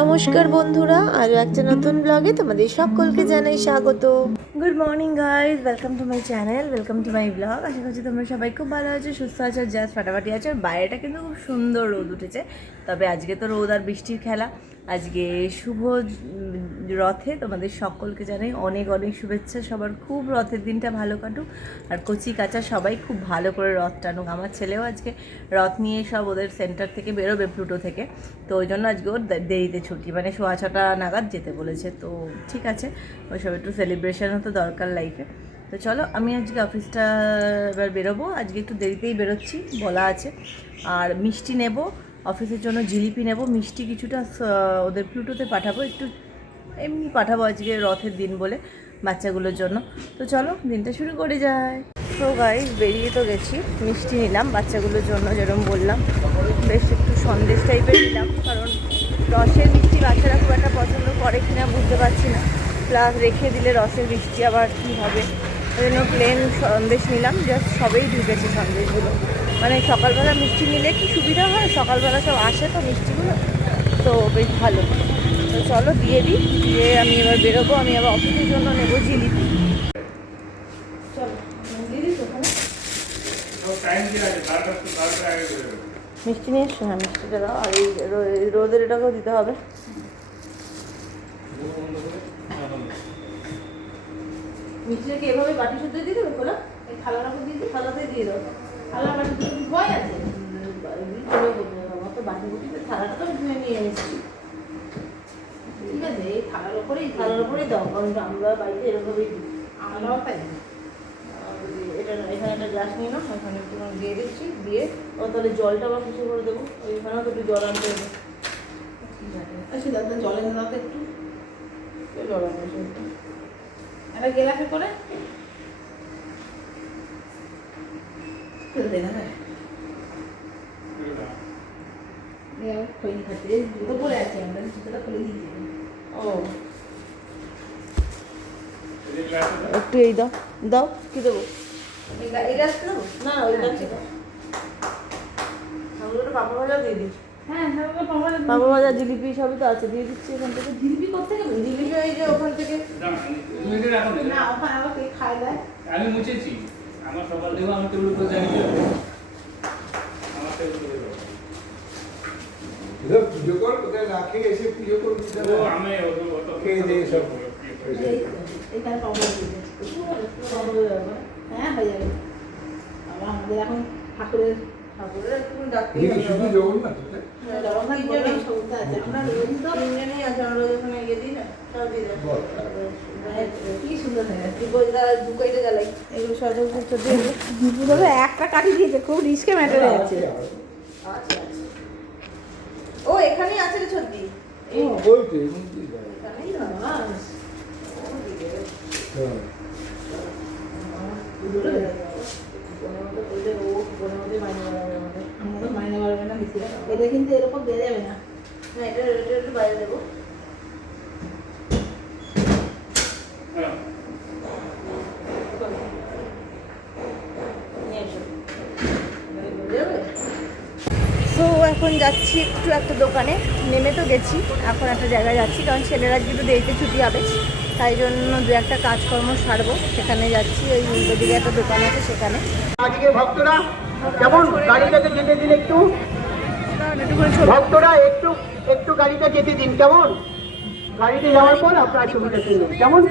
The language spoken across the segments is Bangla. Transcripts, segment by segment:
নমস্কার বন্ধুরা, আরও একটা নতুন ব্লগে তোমাদের সকলকে জানাই স্বাগত। Good morning guys, welcome to my channel, welcome to my blog. আশা করছি তোমরা সবাই খুব ভালো আছো, সুস্থ আছো, জাস্ট ফাটাফাটি আছো। আর বাইরেটা কিন্তু খুব সুন্দর রোদ উঠেছে। তবে আজকে তো রোদ আর বৃষ্টির খেলা। আজকে শুভ রথে তোমাদের সকলকে জানাই অনেক অনেক শুভেচ্ছা। সবার খুব রথের দিনটা ভালো কাটুক, আর কচি কাঁচা সবাই খুব ভালো করে রথ টানুক। আমার ছেলেও আজকে রথ নিয়ে সব ওদের সেন্টার থেকে বেরোবে, প্লুটো থেকে। তো ওই জন্য আজকে ওর দেরিতে ছুটি, মানে 6:30 নাগাদ যেতে বলেছে। তো ঠিক আছে, ওইসব একটু সেলিব্রেশনও তো দরকার লাইফে। তো চলো, আমি আজকে অফিসটা এবার বেরোবো। আজকে একটু দেরিতেই বেরোচ্ছি, বলা আছে। আর মিষ্টি নেব অফিসের জন্য, জিলিপি নেব, মিষ্টি কিছুটা ওদের প্লুটোতে পাঠাবো, একটু এমনি পাঠাবো আজকে রথের দিন বলে বাচ্চাগুলোর জন্য। তো চলো, দিনটা শুরু করে যায়। তো গাইস, বেরিয়ে তো গেছি। মিষ্টি নিলাম বাচ্চাগুলোর জন্য, যেরকম বললাম, বেশ একটু সন্দেশ টাইপের নিলাম, কারণ রসের মিষ্টি বাচ্চারা খুব একটা পছন্দ করে কিনা বুঝতে পারছি না। প্লাস রেখে দিলে রসের মিষ্টি আবার কী হবে, ওই জন্য প্লেন সন্দেশ নিলাম। জাস্ট সবেই ঢুকেছে সন্দেশগুলো। মানে সকালবেলা মিষ্টি নিলে কি সুবিধা হয়, সকালবেলা সব আসে তো মিষ্টিগুলো, তো বেশ ভালো। তো চলো দিয়ে দিই, দিয়ে আমি এবার বেরোবো। আমি আবার অফিসের জন্য নেবো জিলিপি। চলো দিয়ে দিস ওখানে মিষ্টি নিয়ে এসো। হ্যাঁ, মিষ্টিটা দাও। আর এই রোদের এটাকেও দিতে হবে। মিষ্টিটাকে এভাবে বাটি শুদ্ধ দিয়ে দেবে খোলা, এই থালার উপর দিয়ে দিই, থালাতে দিয়ে দাও। থালা বাটি ভয় আছে, আমার তো বাটি বুটিতে থালাটা তো ধুয়ে নিয়ে এসেছি। ঠিক আছে, এই থালার ওপরেই দাও, কারণ আমরা বাড়িতে এরকমভাবেই দিই। আমরাও তাই। এটা এখানে একটা গ্লাস নিয়ে নাও, এখানে একটু দিয়ে দিচ্ছি। দিয়ে ও তাহলে জলটা আবার কিছু করে দেবো, ওইখানেও তো একটু জল আনতে হবে। আচ্ছা দাদা, জল এনে দাও তো একটু, জল আনতে একটা গেলাসে করে দে না। খৈনি খাচ্ছে, জুতো পরে আছে, আমরা জুতোটা খুলে দিয়েছি। ও একটু এই দাও, দাও কি দেবো, এই গাছটা দেবো না, ওই গাছটা দাও। ওটা পাপড় ভাজা দিয়ে দিই। হ্যাঁ, পাপড় ভাজা জিলিপি সবই তো আছে, দিয়ে দিচ্ছি এখান থেকে। জিলিপি করতে গেলে জিলিপি ওই যে ওখান থেকে না, ওখানে আবার কে খায় দেয়। আমি মুছেছি, আমার সকাল দেবো, আমি টেবিল উপর জানিয়ে আমার টেবিল করে দেবো। পুজো কর, কোথায় রাখে এসে পুজো করবি। আমি খেয়ে দিয়ে সব এইখানে পাপড় দিয়ে দিই। হ্যাঁ, হয়ে যাবে। আবার আমাদের এখন ঠাকুরের একটু ডাকতে হবে। শুধু জগন্নাথ তিনজনেই আছে, আমরা ওখানে গিয়ে দিই না, সব দিয়ে দেয়। কি সুন্দর হয়ে গেছে, দুকাইতে জ্বালাই এগুলো সব দিয়ে একটা কাটি দিয়েছে, খুব রিস্কে ম্যাটার হয়ে যাচ্ছে। আচ্ছা আচ্ছা, ও এখানেই আছে রে ছদ্দি, এখানেই মাইনে বাড়বে না, এটা কিন্তু এরকম দেওয়া যাবে না। না, এটা একটু বাইরে দেবো। তো এখন যাচ্ছি একটু একটা দোকানে, নেমে তো গেছি, এখন একটা জায়গায় যাচ্ছি, কারণ ছেলেরা একটু দেরিতে ছুটি হবে, তাই জন্য দু একটা কাজকর্ম সারবো, সেখানে যাচ্ছি। ওই উল্টো দিকে একটা দোকান আছে, সেখানে। আজকে ভক্তরা কেমন গাড়িটাকে যেতে দিন, একটু ভক্তরা একটু একটু গাড়িটা যেতে দিন, কেমন গাড়িতে যাওয়ার পর আপনার ছবিটা তুলবেন, কেমন।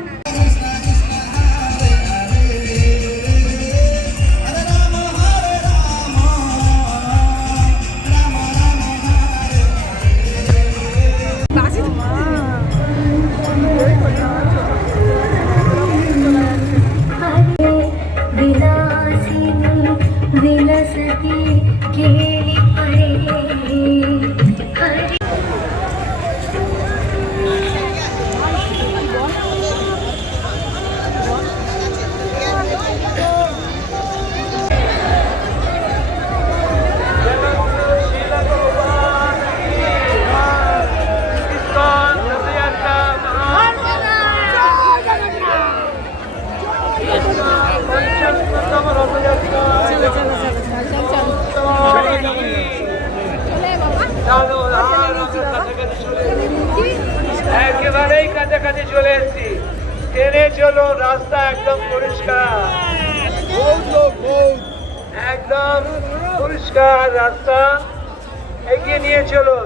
কাছে চলে এসেছি। ট্রেনে চলো, রাস্তা একদম পরিষ্কার, একদম পরিষ্কার রাস্তা। এগিয়ে নিয়ে চলো,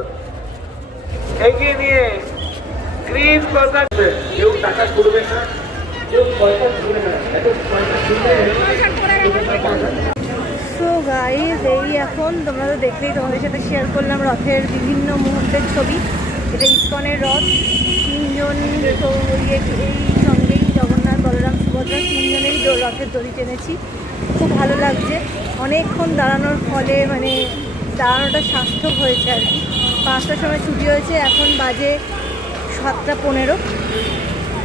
এগিয়ে নিয়ে গ্রিন পতাকা। কেউ টাকা করবে না, কেউ পয়সা তুলবে না, এত পয়সা তুলবে। সো গাইজ, এই এখন তোমরা তো দেখলেই, তোমাদের সাথে শেয়ার করলাম রথের বিভিন্ন মুহূর্তের ছবি। এটা ইস্কনের রথ, তিনজন তো এই সঙ্গেই জগন্নাথ, বলরাম, সুভদ্রা তিনজনেরই রথের দড়ি টেনেছি। খুব ভালো লাগছে। অনেকক্ষণ দাঁড়ানোর ফলে মানে দাঁড়ানোটা সার্থক হয়েছে আর কি। 5টার সময় ছুটি হয়েছে, এখন বাজে 7:15।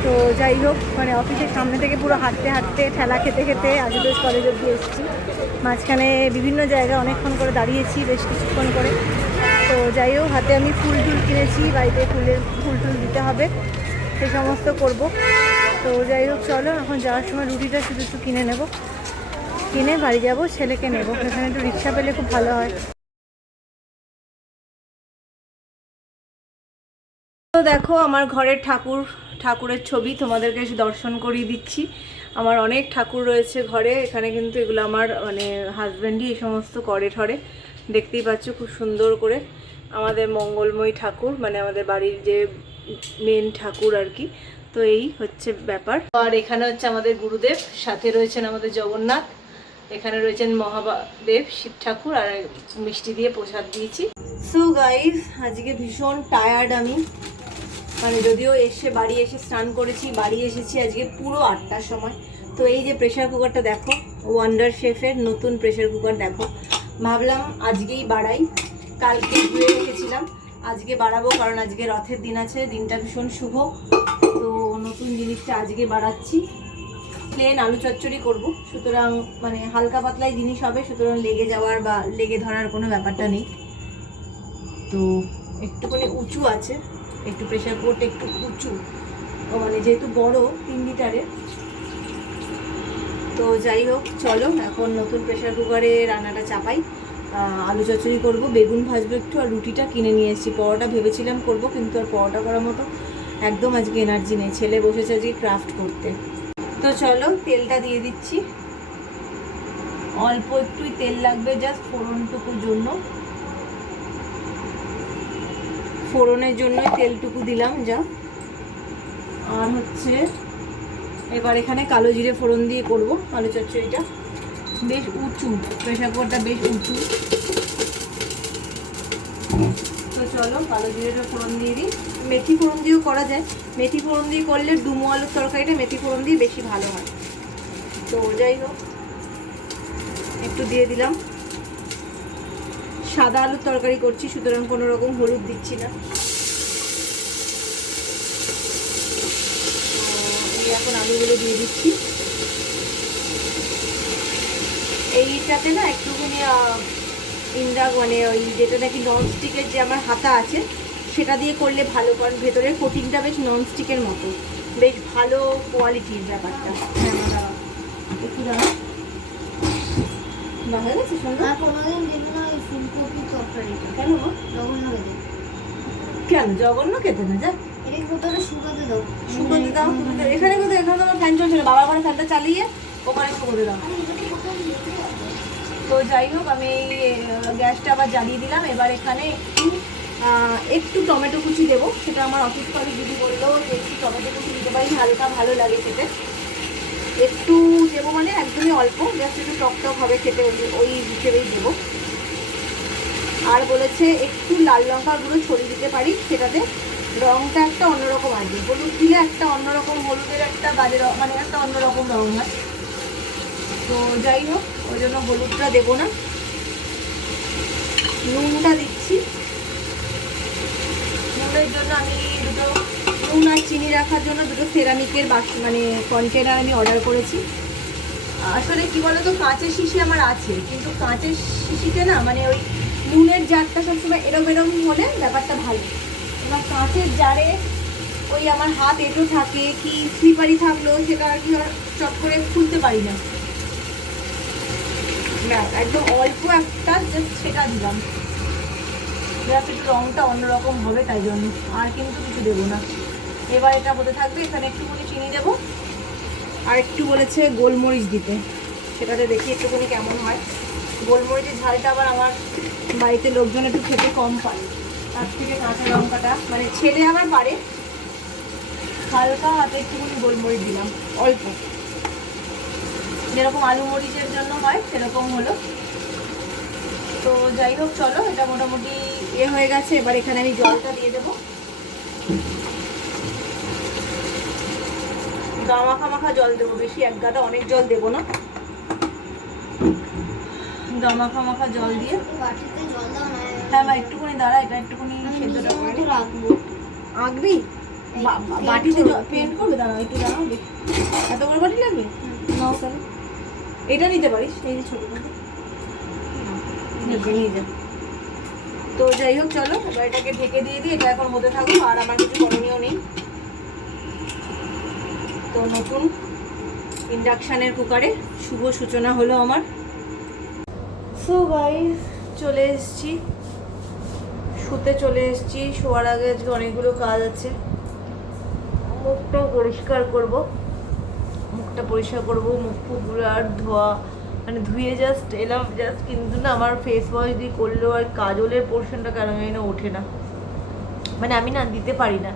তো যাই হোক, মানে অফিসের সামনে থেকে পুরো হাঁটতে হাঁটতে, ঠেলা খেতে খেতে আশুতোষ কলেজ অব্দি এসেছি। মাঝখানে বিভিন্ন জায়গায় অনেকক্ষণ করে দাঁড়িয়েছি, বেশ কিছুক্ষণ করে। তো যাই হোক, হাতে আমি ফুল টুল কিনেছি, বাড়িতে ফুল টুল দিতে হবে, সে সমস্ত করব। তো যাই হোক, চলো এখন যাওয়ার সময় রুটিটা শুধু একটু কিনে নেব, কিনে বাড়ি যাব, ছেলেকে নেব। এখানে একটু রিক্সা পেলে খুব ভালো হয়। তো দেখো, আমার ঘরের ঠাকুরের ছবি তোমাদেরকে এসে দর্শন করিয়ে দিচ্ছি। আমার অনেক ঠাকুর রয়েছে ঘরে। এখানে কিন্তু এগুলো আমার মানে হাজব্যান্ডই এই সমস্ত করে ঠরে, দেখতেই পাচ্ছ খুব সুন্দর করে। আমাদের মঙ্গলময়ী ঠাকুর, মানে আমাদের বাড়ির যে মেন ঠাকুর আর কি। তো এই হচ্ছে ব্যাপার। আর এখানে হচ্ছে আমাদের গুরুদেব, সাথে রয়েছেন আমাদের জগন্নাথ, এখানে রয়েছেন মহাদেব শিব ঠাকুর, আর মিষ্টি দিয়ে প্রসাদ দিয়েছি। সো গাইজ, আজকে ভীষণ টায়ার্ড আমি, মানে যদিও বাড়ি এসে স্নান করেছি, বাড়ি এসেছি আজকে পুরো 8টার সময়। তো এই যে প্রেশার কুকারটা দেখো, ওয়ান্ডার শেফের নতুন প্রেশার কুকার দেখো। ভাবলাম আজকেই বাড়াই, কালকে ধুয়ে রেখেছিলাম, আজকে বাড়াবো, কারণ আজকে রথের দিন আছে, দিনটা ভীষণ শুভ। তো নতুন জিনিসটা আজকে বাড়াচ্ছি। প্লেন আলু চচ্চড়ি করব, সুতরাং মানে হালকা পাতলাই জিনিস হবে, সুতরাং লেগে যাওয়ার বা লেগে ধরার কোনো ব্যাপারটা নেই। তো একটুখানি উঁচু আছে, একটু প্রেশার কুকারটা একটু উঁচু, মানে যেহেতু বড় 3 লিটারের। তো যাই হোক, চলো এখন নতুন প্রেশার কুকারে রান্নাটা চাপাই। আলু চচ্চড়ি করবো, বেগুন ভাজবো একটু, আর রুটিটা কিনে নিয়ে এসেছি। পরোটা ভেবেছিলাম করব, কিন্তু আর পরোটা করার মতো একদম আজকে এনার্জি নেই। ছেলে বসেছে আজকে ক্রাফট করতে। তো চলো তেলটা দিয়ে দিচ্ছি, অল্প একটুই তেল লাগবে, জাস্ট ফোড়নটুকুর জন্য, ফোড়নের জন্য তেলটুকু দিলাম যা। আর হচ্ছে এবার এখানে কালো জিরে ফোড়ন দিয়ে করব আলু চচ্চড়িটা। বেশ উঁচু, প্রেশার কুকারটা বেশ উঁচু। তো চলো কালো জিরেটা ফোড়ন দিয়ে দিই। মেথি ফোড়ন দিয়েও করা যায়, মেথি ফোড়ন দিয়ে করলে ডুমো আলুর তরকারিটা মেথি ফোড়ন দিয়ে বেশি ভালো হয়। তো যাই হোক, একটু দিয়ে দিলাম। সাদা আলুর তরকারি করছি, সুতরাং কোনো রকম হলুদ দিচ্ছি না। এখন আলুগুলো দিয়ে দিচ্ছি। এইটাতে না একটুখানি মানে ওই যেটা নাকি ননস্টিকের যে আমার হাতা আছে সেটা দিয়ে করলে ভালো, কারণ ভেতরের কোটিংটা বেশ ননস্টিকের মতো, বেশ ভালো কোয়ালিটির ব্যাপারটা। একটু দাঁড়া, না হয়ে গেছে সুন্দর। কোনোদিন দেবে না ওই ফুলকপি তরকারিটা। কেন জঘন্য খেতে। কেন জঘন্য খেতে না? যা এটা কোথাও শুকাতে দাও। শুকোতে দাও। তুমি তো এখানে কোথাও, এখানে তো আমার ফ্যান চলছে না, বাবার ঘরে ফ্যানটা চালিয়ে ওখানে শুকোতে দাও। তো যাই হোক, আমি গ্যাসটা আবার জ্বালিয়ে দিলাম। এবার এখানে একটু টমেটো কুচি দেবো, সেটা আমার অফিস করে দিদি বললো যে একটু টমেটো কুচি দিতে পারি, হালকা ভালো লাগে খেতে। একটু দেবো মানে একদমই অল্প, জাস্ট একটু টক টক হবে খেতে, ওই হিসেবেই দেবো। আর বলেছে একটু লাল লঙ্কা গুঁড়ো ছড়িয়ে দিতে পারি, সেটাতে রঙটা একটা অন্যরকম আসবে। হলুদ দিলে একটা অন্যরকম, হলুদের একটা বাজে মানে একটা অন্যরকম রঙ হয়। তো যাই হোক, ওই জন্য হলুদটা দেবো না, নুনটা দিচ্ছি। নুনের জন্য আমি দুটো নুন আর চিনি রাখার জন্য দুটো সেরামিকের মানে কন্টেনার আমি অর্ডার করেছি। আসলে কি বলতো, কাঁচের শিশি আমার আছে, কিন্তু কাঁচের শিশিতে না মানে ওই নুনের জারটা সবসময় এরম এরম হলে ব্যাপারটা ভালো। এবার কাঁচের জারে ওই আমার হাত এঁটো থাকে কি স্লিপারি থাকলেও সেটা আর কি চট করে খুলতে পারি না। একদম অল্প একটা জাস্ট সেটা দিলাম, জাস্ট একটু রঙটা অন্যরকম হবে তাই জন্য, আর কিন্তু কিছু দেবো না। এবার এটা হতে থাকবে। এখানে একটুখানি চিনি দেবো, আর একটু বলেছে গোলমরিচ দিতে, সেটাতে দেখি একটুখানি কেমন হয়। গোলমরিচের ঝালটা আবার আমার বাড়িতে লোকজন একটু খেতে কম পায়, তার থেকে কাঁচা লঙ্কাটা মানে ছেলে আবার পারে। হালকা হাতে একটুখানি গোলমরিচ দিলাম, অল্প, যেরকম আলু মরিচের জন্য হয় সেরকম হলো। তো যাই হোক, চলো, এটা মোটামুটি হয়ে গেছে। এবার এখানে আমি জলটা দিয়ে দেবো, গামাখা মাখা জল দেবো, বেশি এক গাদা অনেক জল দেবো না, গামাখা মাখা জল দিয়ে। বাটিতে জল দাও না। হ্যাঁ, বা একটুখানি দাঁড়া, এটা একটুখানি সেদ্ধটা করে মতো রাখবো। আঁকবি বাটিতে পেন্ট করবে, দাঁড়াও একটু, দাঁড়াও দেখি। এত বড় বাটি লাগবে? নাও তাহলে এটা নিতে পারিস, এই যে ছোটো নিয়ে যা। তো যাই হোক, চলো এবার এটাকে ঢেকে দিয়ে দিই, এটা এখন হতে থাকুক, আর আমার কিছু করণীয় নেই। তো নতুন ইন্ডাকশানের কুকারে শুভ সূচনা হলো আমার। সো গাইস, চলে এসেছি, শুতে চলে এসেছি। শোয়ার আগে আজকে অনেকগুলো কাজ আছে। মুখটাও পরিষ্কার করব, মুখটা পরিষ্কার করবো, মুখ ফুকগুলো আর ধোয়া, মানে ধুয়ে জাস্ট এলাম জাস্ট, কিন্তু না আমার ফেস ওয়াশ দিয়ে করলেও আর কাজলের পোর্শনটা কেন জানি না ওঠে না, মানে আমি না দিতে পারি না,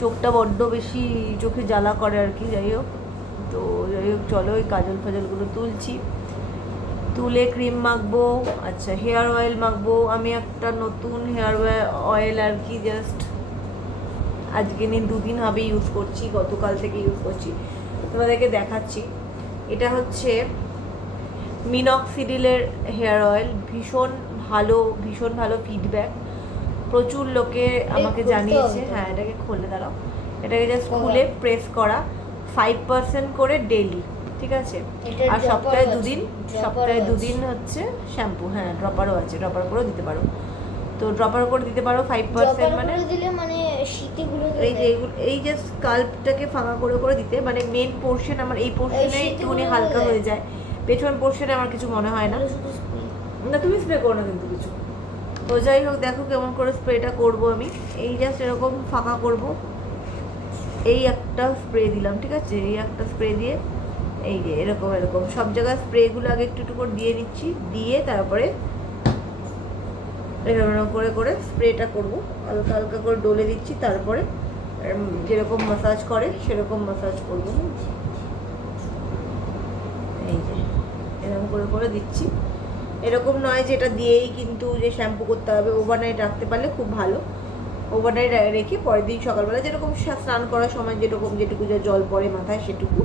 চোখটা বড্ড বেশি চোখে জ্বালা করে আর কি। যাই হোক, তো যাই হোক, চলো ওই কাজল ফাজলগুলো তুলছি, তুলে ক্রিম মাখবো। আচ্ছা, হেয়ার অয়েল মাখবো। আমি একটা নতুন হেয়ার অয়েল আর কি জাস্ট আজকে নিয়ে 2 দিন হবে ইউজ করছি, গতকাল থেকে ইউজ করছি, তোমাদেরকে দেখাচ্ছি। এটা হচ্ছে মিনক্সিডিলের হেয়ার অয়েল, ভীষণ ভালো ফিডব্যাক, প্রচুর লোকে আমাকে জানিয়েছে। হ্যাঁ, এটাকে খুলে দাঁড়াও, এটাকে জাস্ট খুলে প্রেস করা, 5% করে ডেইলি, ঠিক আছে। আর সপ্তাহে 2 দিন হচ্ছে শ্যাম্পু। হ্যাঁ, ড্রপারও আছে, ড্রপার করেও দিতে পারো। তো ড্রপার করে দিতে পারো 5%, মানে দিলে মানে শীতিগুলো এই যে এই যে স্কাল্পটাকে ফাঁকা করে করে দিতে, মানে মেন পোর্শন আমার এই পোর্শনে একটুখানি হালকা হয়ে যায়, পেছন পোর্শনে আমার কিছু মনে হয় না। না, তুমি স্প্রে করো না কিন্তু কিছু। তো যাই হোক, দেখো কেমন করে স্প্রেটা করবো আমি। এই জাস্ট এরকম ফাঁকা করব, এই একটা স্প্রে দিলাম, ঠিক আছে। এই একটা স্প্রে দিয়ে এই যে এরকম সব জায়গায় স্প্রেগুলো আগে একটু একটু করে দিয়ে নিচ্ছি, দিয়ে তারপরে এরকম করে করে স্প্রেটা করবো, হালকা হালকা করে ডলে দিচ্ছি, তারপরে যেরকম মাসাজ করে সেরকম মাসাজ করবো। এই যে এরকম করে করে দিচ্ছি। এরকম নয় যে এটা দিয়েই কিন্তু যে শ্যাম্পু করতে হবে, ওভারনাইট রাখতে পারলে খুব ভালো। ওভারনাইট রেখে পরের দিন সকালবেলা যেরকম স্নান করার সময় যেটুকু যা জল পড়ে মাথায় সেটুকু,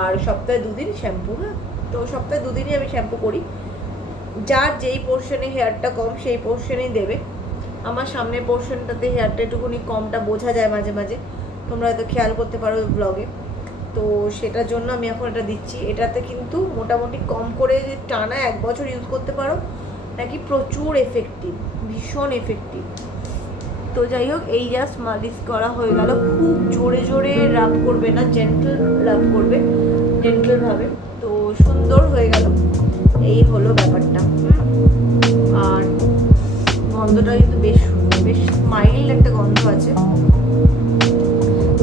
আর সপ্তাহে 2 দিন শ্যাম্পু। হ্যাঁ, তো সপ্তাহে 2 দিনই আমি শ্যাম্পু করি। যার যেই পোর্শনে হেয়ারটা কম সেই পোর্শনেই দেবে। আমার সামনের পোর্শনটাতে হেয়ারটা একটুখানি কমটা বোঝা যায় মাঝে মাঝে, তোমরা হয়তো খেয়াল করতে পারো ব্লগে। তো সেটার জন্য আমি এখন এটা দিচ্ছি। এটাতে কিন্তু মোটামুটি কম করে যে টানা 1 বছর ইউজ করতে পারো নাকি, প্রচুর এফেক্টিভ, ভীষণ এফেক্টিভ। তো যাই হোক, এই জাস্ট মালিশ করা হয়ে গেল। খুব জোরে জোরে রাব করবে না, জেন্টল রাব করবে, জেন্টলভাবে। তো সুন্দর হয়ে গেল, এই হলো ব্যাপারটা। আর গন্ধটা কিন্তু বেশ সুন্দর, বেশ মাইল্ড একটা গন্ধ আছে।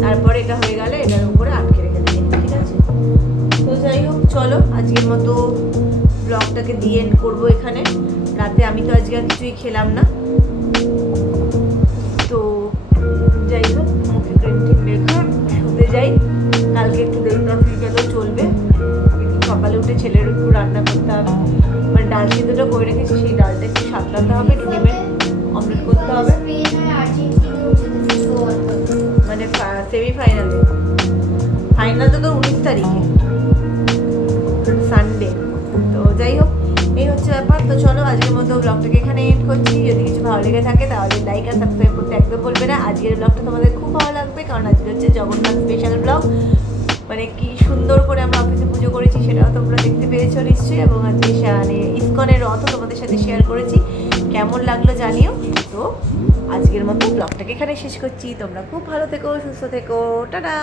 তারপরে এটা হয়ে গেলে এটার উপরে আটকে রেখে দিই, ঠিক আছে। তো যাই হোক, চলো আজকের মতো ব্লগটাকে দিয়ে এন্ড করবো এখানে। রাতে আমি তো আজকে আর কিছুই খেলাম না, তো যাই হোক, মুখে ক্রিম টিম মেখে শুতে যাই। কালকে একটু টফি খেলেও চলবে, কিন্তু সকালে উঠে ছেলের একটু রান্না করতে হবে, মানে ডাল সিদ্ধটা করে রেখেছি, সেই ডালটা একটু সাঁতলাতে হবে, একটু ডিমের অমলেট করতে হবে, মানে সেমিফাইনালে। ফাইনাল তো 19 তারিখে, সানডে। তো যাই হোক, এই হচ্ছে ব্যাপার। তো চলো আজকের মতো ব্লগটাকে এখানে এন্ড করছি। যদি কিছু ভালো লেগে থাকে তাহলে লাইক আর সাবস্ক্রাইব করতে একদম বলবে না। আজকের ব্লগটা তোমাদের খুব ভালো লাগবে, কারণ আজকে হচ্ছে জগন্নাথ স্পেশাল ব্লগ। মানে কি সুন্দর করে আমরা অফিসে পুজো করেছি সেটাও তোমরা দেখতে পেয়েছো নিশ্চয়ই, এবং আজকে ইসকনের রথও তোমাদের সাথে শেয়ার করেছি। কেমন লাগলো জানিও। তো আজকের মতো ব্লগটাকে এখানে শেষ করছি। তোমরা খুব ভালো থেকো, সুস্থ থেকো, টাটা।